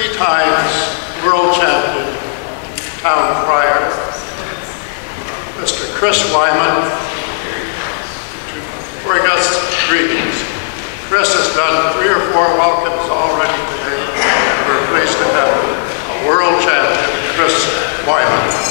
3 times world champion town crier, Mr. Chris Wyman, to bring us greetings. Chris has done 3 or 4 welcomes already today, and we're pleased to have a world champion, Chris Wyman.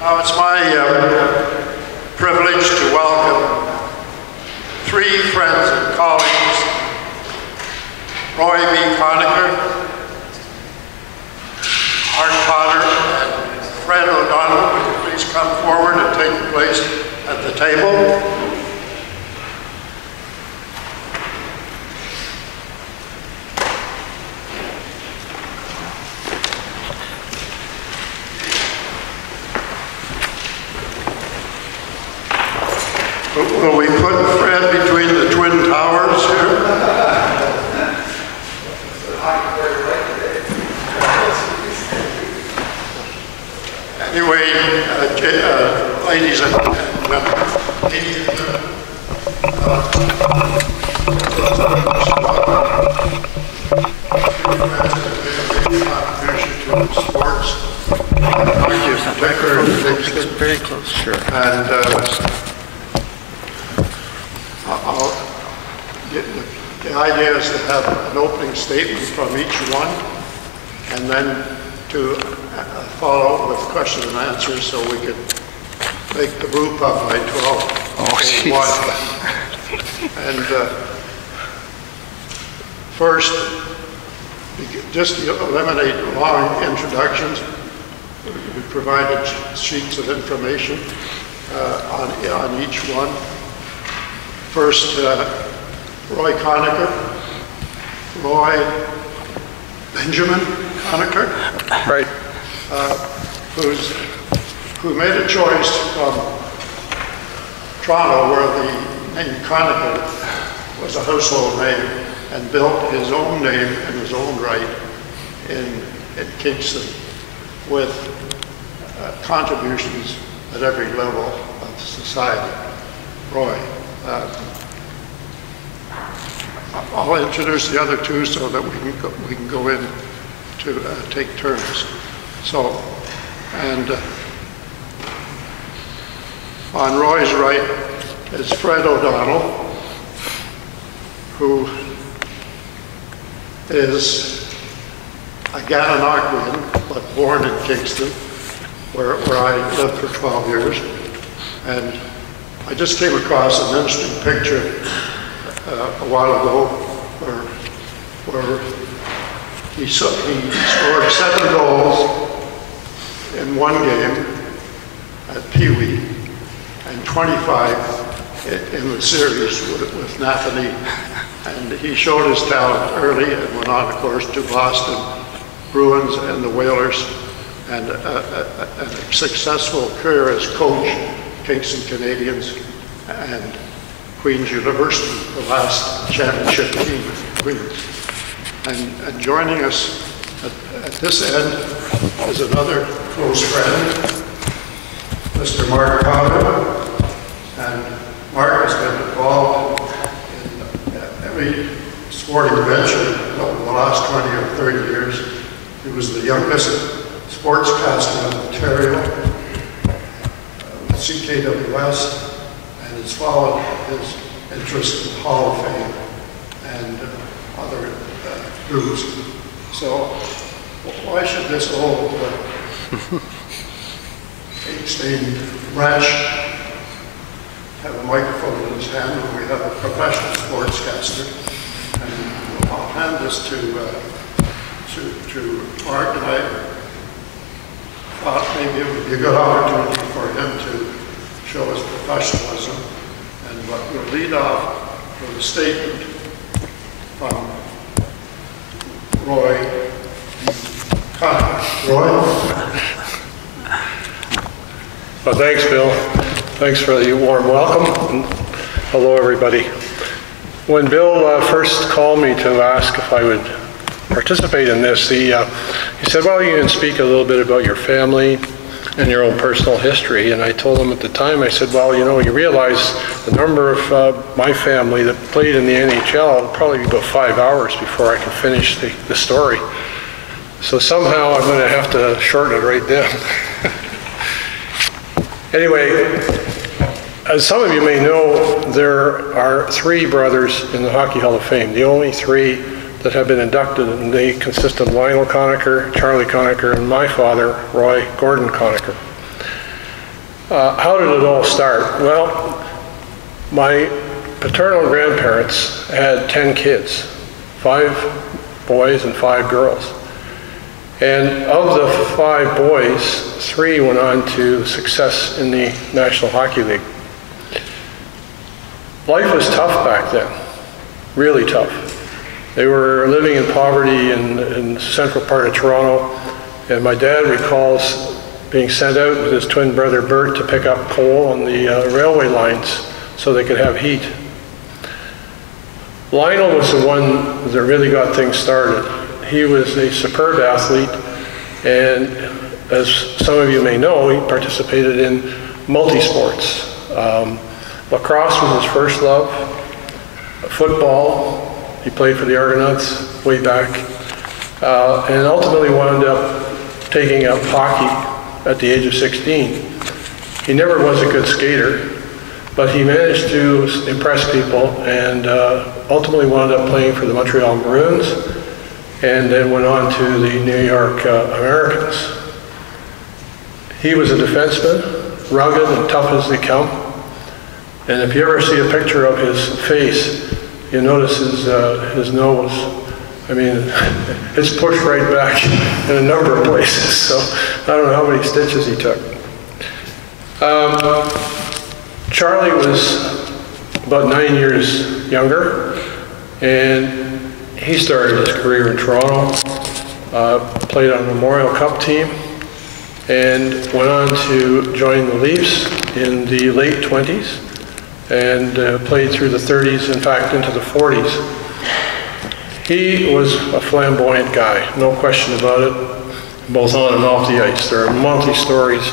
Now it's my privilege to welcome 3 friends and colleagues, Roy B. Conacher, Art Potter, and Fred O'Donnell. Would you please come forward and take your place at the table? Will we put Fred between the twin towers here? Anyway, ladies and gentlemen, contribution to sports. Very close, sure. And the idea is to have an opening statement from each one, and then to follow with questions and answers so we could make the brew puff by 12. And first, just to eliminate long introductions, we provided sheets of information on each one. First, Roy Conacher, Roy Benjamin Conacher, right, who made a choice from Toronto, where the name Conacher was a household name, and built his own name in his own right in Kingston, with contributions at every level of society. Roy. I'll introduce the other two so that we can go in to take turns. So, and on Roy's right is Fred O'Donnell, who is a Gananoquian, but born in Kingston, where I lived for 12 years. And I just came across an interesting picture a while ago where he scored 7 goals in one game at Pee Wee and 25 in the series with Nathaniel. And he showed his talent early and went on, of course, to Boston Bruins and the Whalers, and a successful career as coach, Kingston Canadians and Queen's University, the last championship team of Queen's. And joining us at this end is another close friend, Mr. Mark Conacher. And Mark has been involved in every sporting venture over the last 20 or 30 years. He was the youngest sportscaster in Ontario with CKWS, and has followed his interest in Hall of Fame and other groups. So why should this old age-stained wretch have a microphone in his hand when we have a professional sportscaster? And I'll hand this to Mark, and I thought maybe it would be a good opportunity for him to show his professionalism. And what we'll lead off with a statement from Roy Conacher. Roy? Well, thanks, Bill. Thanks for the warm welcome. And hello, everybody. When Bill first called me to ask if I would participate in this, he said, well, you can speak a little bit about your family and your own personal history. And I told him at the time, I said, well, you know, you realize the number of my family that played in the NHL would probably be about 5 hours before I can finish the story. So somehow I'm going to have to shorten it right down. Anyway, as some of you may know, there are 3 brothers in the Hockey Hall of Fame, the only 3 that have been inducted, and they consist of Lionel Conacher, Charlie Conacher, and my father, Roy Gordon Conacher. How did it all start? Well, my paternal grandparents had 10 kids, 5 boys and 5 girls. And of the 5 boys, 3 went on to success in the National Hockey League. Life was tough back then, really tough. They were living in poverty in the central part of Toronto, and my dad recalls being sent out with his twin brother Bert to pick up coal on the railway lines so they could have heat. Lionel was the one that really got things started. He was a superb athlete, and as some of you may know, he participated in multi-sports. Lacrosse was his first love, football. He played for the Argonauts way back, and ultimately wound up taking up hockey at the age of 16. He never was a good skater, but he managed to impress people, and ultimately wound up playing for the Montreal Maroons, and then went on to the New York Americans. He was a defenseman, rugged and tough as they come, and if you ever see a picture of his face, you notice his nose. I mean, it's pushed right back in a number of places, so I don't know how many stitches he took. Charlie was about 9 years younger, and he started his career in Toronto, played on a Memorial Cup team, and went on to join the Leafs in the late 20s, and played through the 30s, in fact, into the 40s. He was a flamboyant guy, no question about it, both on and off the ice. There are monthly stories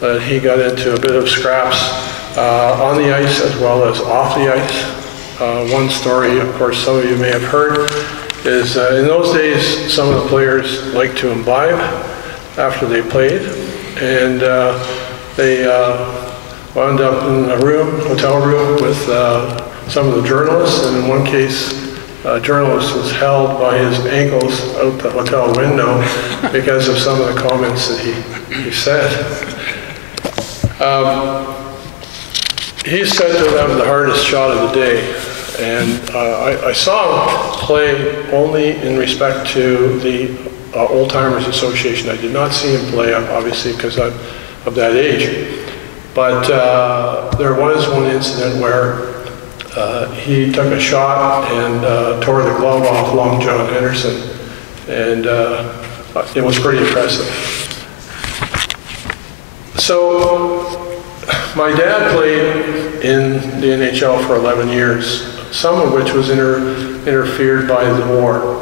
that he got into a bit of scraps on the ice as well as off the ice. One story, of course, some of you may have heard, is in those days, some of the players liked to imbibe after they played, and they wound up in a room, hotel room, with some of the journalists, and in one case, a journalist was held by his ankles out the hotel window because of some of the comments that he said. He said to them the hardest shot of the day, and I saw him play only in respect to the Old Timers Association. I did not see him play, obviously, because I'm of that age. But there was one incident where he took a shot and tore the glove off Long John Henderson, and it was pretty impressive. So my dad played in the NHL for 11 years, some of which was interfered by the war.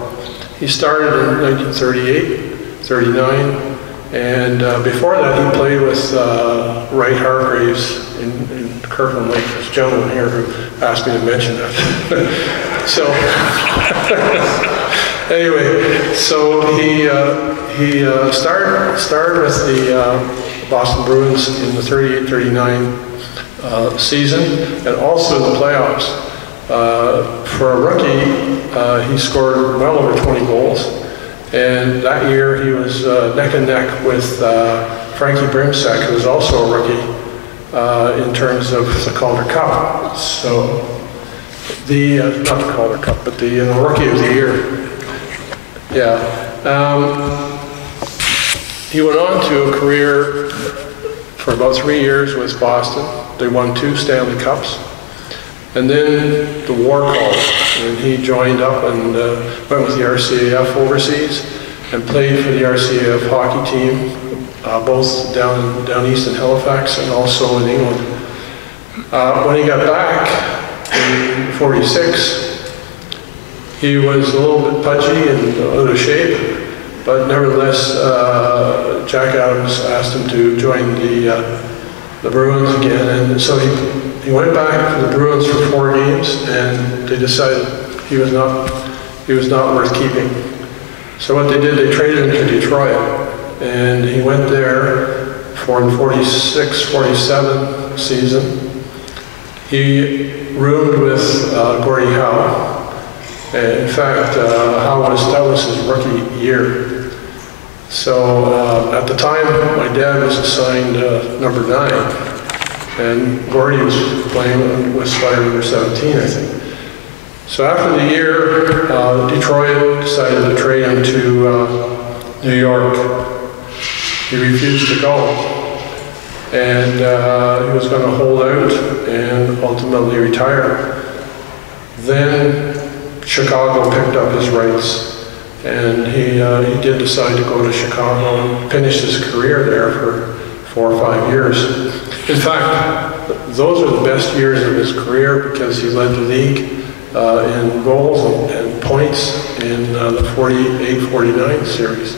He started in 1938, 39, and before that he played with Wright Hargraves in Kirkland Lake. This gentleman here who asked me to mention that. So anyway, so he started with the Boston Bruins in the 38-39 season, and also in the playoffs. For a rookie, he scored well over 20 goals, and that year he was neck and neck with Frankie Brimsek, who was also a rookie in terms of the Calder Cup. So the not the Calder Cup, but the Rookie of the Year. Yeah. He went on to a career for about 3 years with Boston. They won 2 Stanley Cups. And then the war called, and he joined up and went with the RCAF overseas and played for the RCAF hockey team, both down east in Halifax and also in England. When he got back in '46, he was a little bit pudgy and out of shape, but nevertheless, Jack Adams asked him to join the Bruins again, and so he went back to the Bruins for 4 games, and they decided he was not worth keeping. So what they did, they traded him to Detroit, and he went there for the 46-47 season. He roomed with Gordie Howe. In fact, that was his rookie year. So at the time, my dad was assigned number 9, and Gordie was playing with Slayer number 17, I think. So after the year, Detroit decided to trade him to New York. He refused to go, and he was going to hold out and ultimately retire. Then Chicago picked up his rights, and he did decide to go to Chicago and finish his career there for 4 or 5 years. In fact, those are the best years of his career because he led the league in goals and points in the 48-49 series.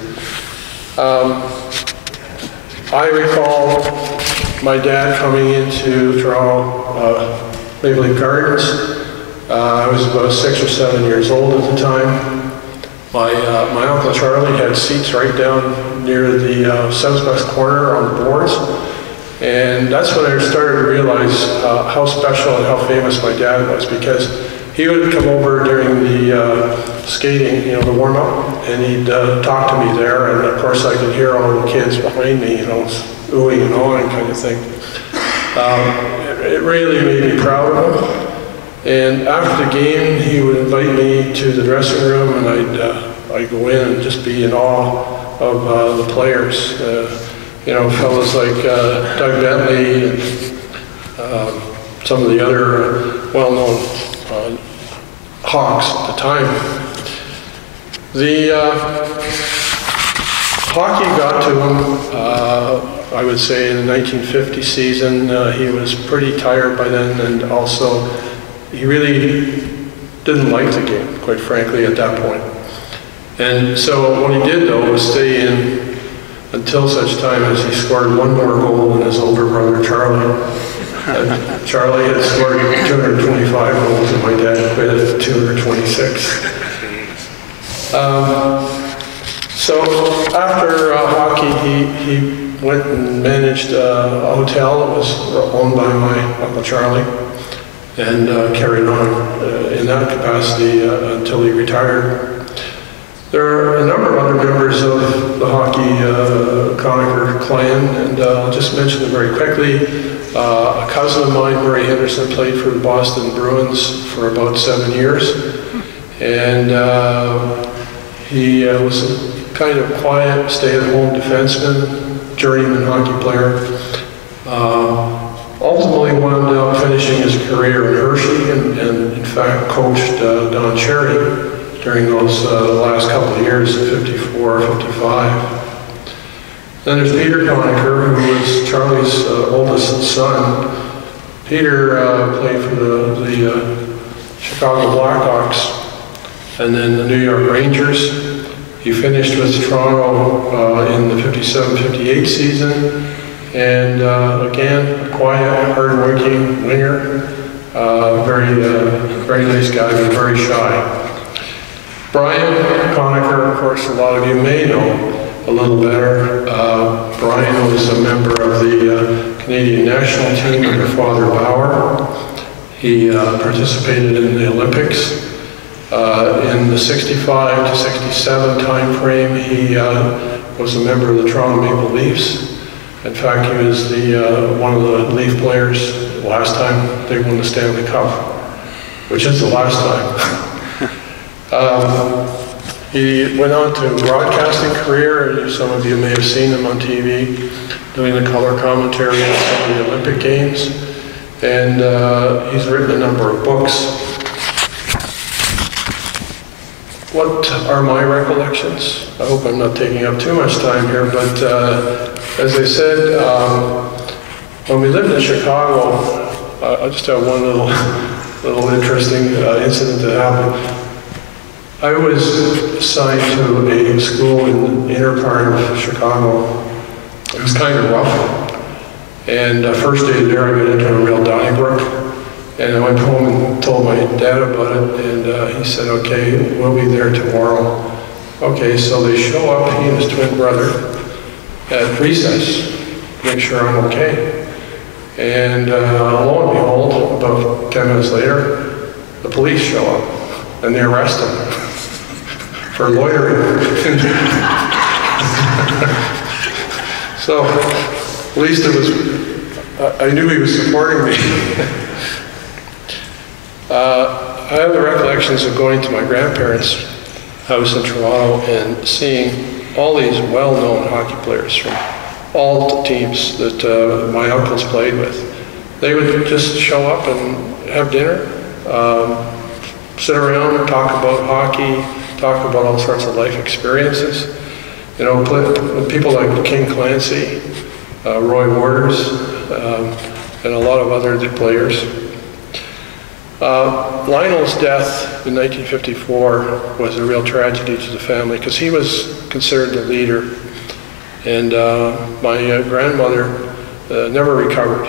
I recall my dad coming into Toronto Maple Leaf Gardens. I was about 6 or 7 years old at the time. My Uncle Charlie had seats right down near the southwest corner on the boards. And that's when I started to realize how special and how famous my dad was, because he would come over during the skating, the warm-up, and he'd talk to me there, and of course I could hear all the kids behind me, oohing and awing kind of thing. It really made me proud of him. And after the game, he would invite me to the dressing room, and I'd go in and just be in awe of the players. Fellas like Doug Bentley and some of the other well-known Hawks at the time. The hockey got to him, I would say, in the 1950 season. He was pretty tired by then, and also he really didn't like the game, quite frankly, at that point. And so what he did, though, was stay in until such time as he scored one more goal than his older brother Charlie. Charlie had scored 225 goals and my dad quit at 226. So after hockey, he went and managed a hotel that was owned by my Uncle Charlie and carried on in that capacity until he retired. There are a number of other members of the hockey Conacher clan, and I'll just mention them very quickly. A cousin of mine, Murray Henderson, played for the Boston Bruins for about 7 years, and he was a kind of quiet, stay-at-home defenseman, journeyman hockey player. Ultimately wound up finishing his career in Hershey and in fact coached Don Cherry during those last couple of years, 54, 55. Then there's Peter Conacher, who was Charlie's oldest son. Peter played for the Chicago Blackhawks and then the New York Rangers. He finished with Toronto in the 57-58 season, and again, a quiet, hard-working winger, very nice guy, but very shy. Brian Conacher, of course, a lot of you may know a little better. Brian was a member of the Canadian national team under Father Bauer. He participated in the Olympics. In the 65 to 67 time frame, he was a member of the Toronto Maple Leafs. In fact, he was one of the Leaf players last time they won the Stanley Cup, which is the last time. He went on to a broadcasting career. Some of you may have seen him on TV doing the color commentary on some of the Olympic Games. And he's written a number of books. What are my recollections? I hope I'm not taking up too much time here, but as I said, when we lived in Chicago, I'll just have one little interesting incident that happened. I was assigned to a school in the inner part of Chicago. It was kind of rough, and first day there I got into a real Donnybrook. And I went home and told my dad about it, and he said, okay, we'll be there tomorrow. Okay, so they show up, he and his twin brother, at recess, make sure I'm okay. And lo and behold, about 10 minutes later, the police show up, and they arrest him for loitering. So, at least it was, I knew he was supporting me. I have the recollections of going to my grandparents' house in Toronto and seeing all these well-known hockey players from all the teams that my uncles played with. They would just show up and have dinner, sit around and talk about hockey, talk about all sorts of life experiences. You know, people like King Clancy, Roy Waters, and a lot of other players. Lionel's death in 1954 was a real tragedy to the family because he was considered the leader, and my grandmother never recovered.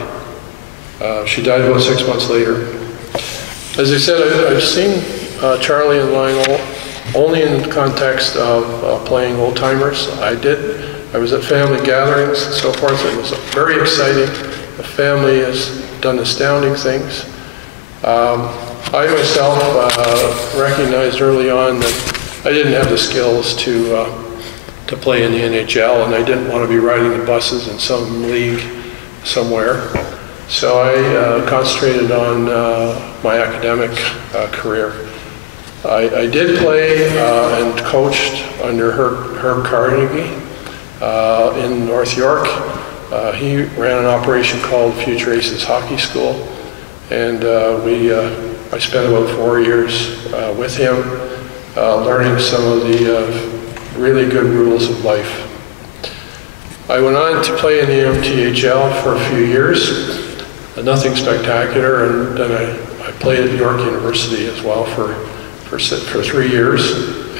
She died about 6 months later. As I said, I've seen Charlie and Lionel only in the context of playing old-timers. I was at family gatherings and so forth. It was very exciting. The family has done astounding things. I myself recognized early on that I didn't have the skills to play in the NHL, and I didn't want to be riding the buses in some league somewhere. So I concentrated on my academic career. I did play and coached under Herb Carnegie in North York. He ran an operation called Future Aces Hockey School. And I spent about 4 years with him, learning some of the really good rules of life. I went on to play in the MTHL for a few years, nothing spectacular, and then I played at York University as well for 3 years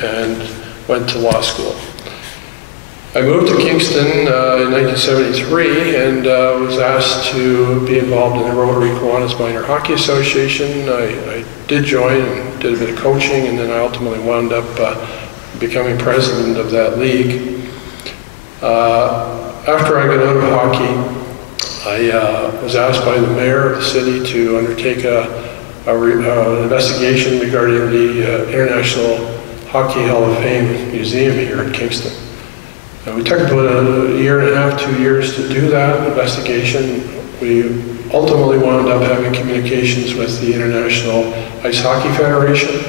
and went to law school. I moved to Kingston in 1973 and was asked to be involved in the Rotary Kiwanis Minor Hockey Association. I did join and did a bit of coaching, and then I ultimately wound up becoming president of that league. After I got out of hockey, I was asked by the mayor of the city to undertake an investigation regarding the International Hockey Hall of Fame Museum here in Kingston. We took about a year and a half, 2 years to do that investigation. We ultimately wound up having communications with the International Ice Hockey Federation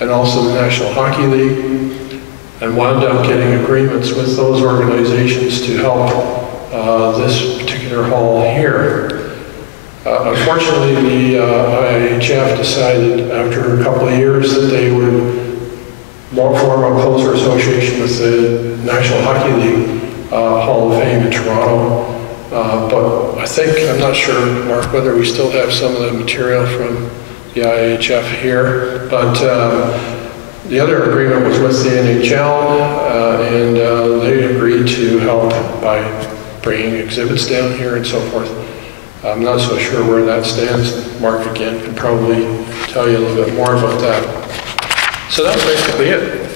and also the National Hockey League, and wound up getting agreements with those organizations to help this particular hall here. Unfortunately, the IHF decided after a couple of years that they would form a closer association with the National Hockey League Hall of Fame in Toronto. But I think, I'm not sure, Mark, whether we still have some of the material from the IHF here, but the other agreement was with the NHL, and they agreed to help by bringing exhibits down here and so forth. I'm not so sure where that stands. Mark, again, can probably tell you a little bit more about that. So that's basically it.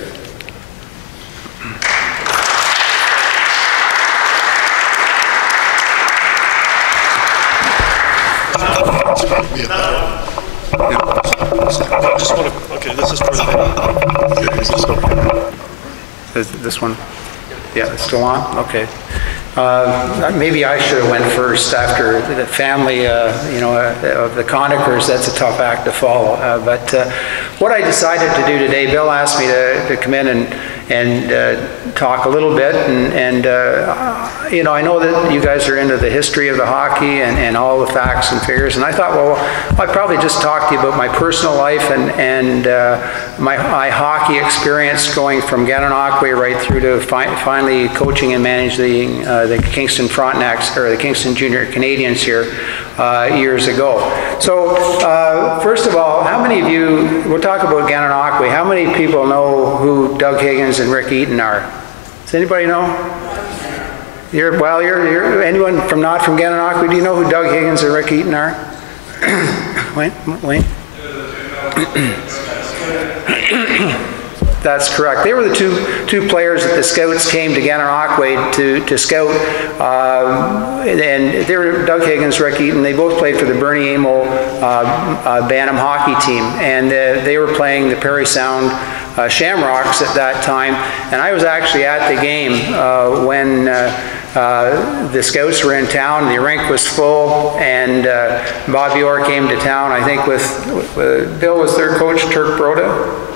I just want to, okay, this is for the Is this okay? This one? Yeah, it's still on? Okay. Maybe I should have went first after the family, of the Conachers. That's a tough act to follow. But what I decided to do today, Bill asked me to come in and talk a little bit, and I know that you guys are into the history of the hockey and all the facts and figures, and I thought, well, I'd probably just talk to you about my personal life and my hockey experience going from Gananoque right through to finally coaching and managing the Kingston Frontenacs, or the Kingston Junior Canadians here years ago. So first of all, how many of you, we'll talk about Gananoque, how many people know who Doug Higgins and Rick Eaton are? Does anybody know? You're anyone not from Gananoque, do you know who Doug Higgins and Rick Eaton are? Wayne? That's correct. They were the two players that the scouts came to Gananoque to scout, and they were Doug Higgins, Rick Eaton. They both played for the Bernie Amo Bantam hockey team, and they were playing the Parry Sound Shamrocks at that time. And I was actually at the game when the scouts were in town. The rink was full, and Bobby Orr came to town, I think with Bill was their coach, Turk Broda.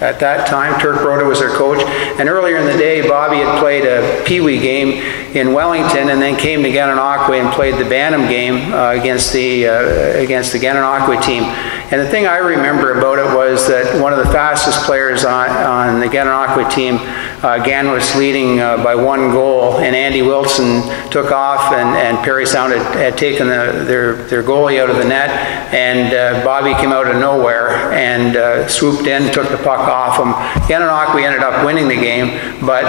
At that time, Turk Broda was their coach, and earlier in the day, Bobby had played a Pee-wee game in Wellington, and then came to Gananoque and played the Bantam game against the Gananoque team. And the thing I remember about it was that one of the fastest players on the Gananoque team, Gan was leading by 1 goal, and Andy Wilson took off, and Parry Sound had taken their goalie out of the net, and Bobby came out of nowhere and swooped in, took the puck off him. Gananoque ended up winning the game, but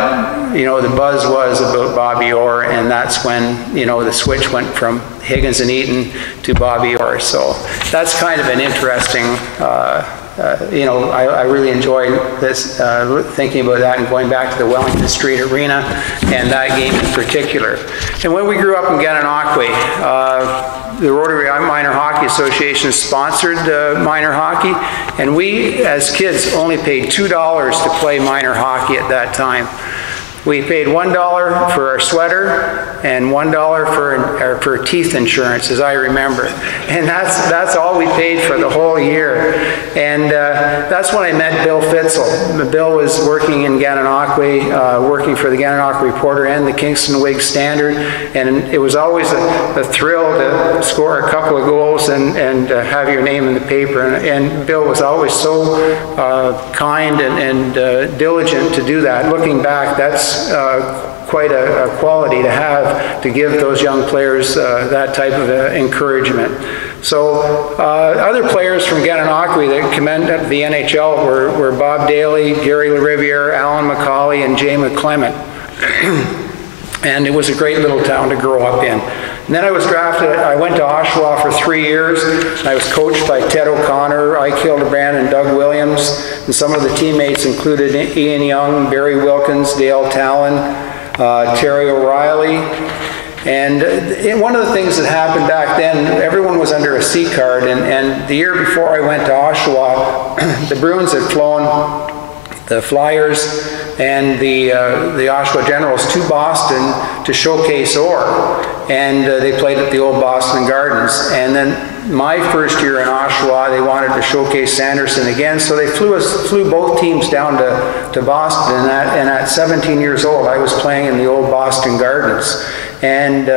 the buzz was about Bobby Orr, and that's when the switch went from Higgins and Eaton to Bobby Orr. So that's kind of an interesting, I really enjoyed this, thinking about that and going back to the Wellington Street Arena and that game in particular. And when we grew up in Gananoque, the Rotary Minor Hockey Association sponsored minor hockey, and we as kids only paid $2 to play minor hockey at that time. We paid $1 for our sweater and $1 for teeth insurance, as I remember. And that's all we paid for the whole year. And that's when I met Bill Fitzel. Bill was working in Gananoque, working for the Gananoque Reporter and the Kingston Whig Standard. And it was always a thrill to score a couple of goals and have your name in the paper. And Bill was always so kind and diligent to do that. Looking back, that's quite a quality to have, to give those young players that type of encouragement. So other players from Gananoque that commend at the NHL were Bob Daly, Gary LaRiviere, Alan McCauley, and Jay McClement. And it was a great little town to grow up in. And then I was drafted, I went to Oshawa for 3 years. I was coached by Ted O'Connor, Ike Hildebrand, and Doug Williams. And some of the teammates included Ian Young, Barry Wilkins, Dale Talon, Terry O'Reilly. And one of the things that happened back then, everyone was under a C card. And the year before I went to Oshawa, the Bruins had flown the Flyers and the Oshawa Generals to Boston to showcase OR. And they played at the old Boston Gardens. And then my first year in Oshawa, they wanted to showcase Sanderson again, so they flew both teams down to Boston. And at 17 years old, I was playing in the old Boston Gardens. And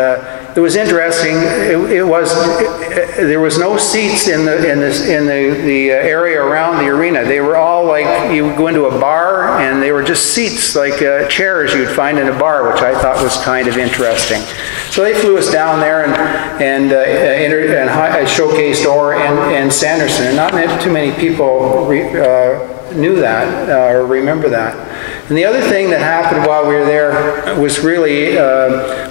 it was interesting. There was no seats in the area around the arena. They were all like, you would go into a bar and they were just seats like chairs you'd find in a bar, which I thought was kind of interesting. So they flew us down there and showcased OR and Sanderson. And not too many people knew that or remember that. And the other thing that happened while we were there was really,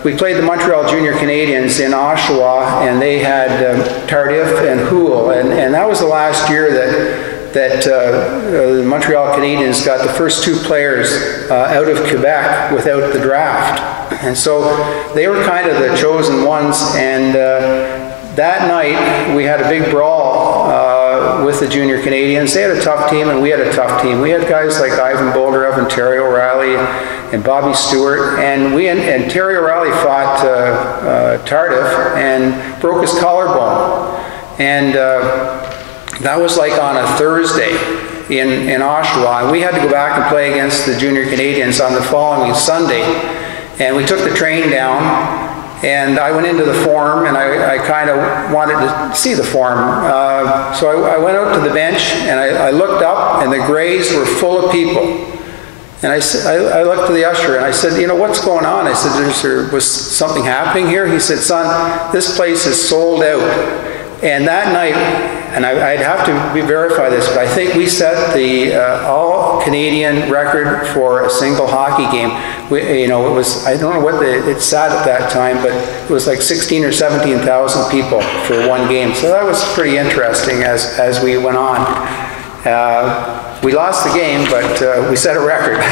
we played the Montreal Junior Canadiens in Oshawa, and they had Tardif and Houle, and that was the last year that the Montreal Canadiens got the first 2 players out of Quebec without the draft. And so they were kind of the chosen ones, and that night we had a big brawl with the Junior Canadiens. They had a tough team and we had a tough team. We had guys like Ivan Bolderev and Terry O'Reilly and Bobby Stewart, and Terry O'Reilly fought Tardif and broke his collarbone. And that was like on a Thursday in Oshawa. And we had to go back and play against the Junior Canadiens on the following Sunday. And we took the train down, and I went into the Forum, and I kind of wanted to see the Forum. So I went out to the bench, and I looked up, and the Grays were full of people. And I looked to the usher, and I said, you know, what's going on? I said, was something happening here? He said, son, this place is sold out. And that night, and I'd have to verify this, but I think we set the all-Canadian record for a single hockey game. It was, I don't know what it sat at that time, but it was like 16 or 17,000 people for one game. So that was pretty interesting as we went on. We lost the game, but we set a record.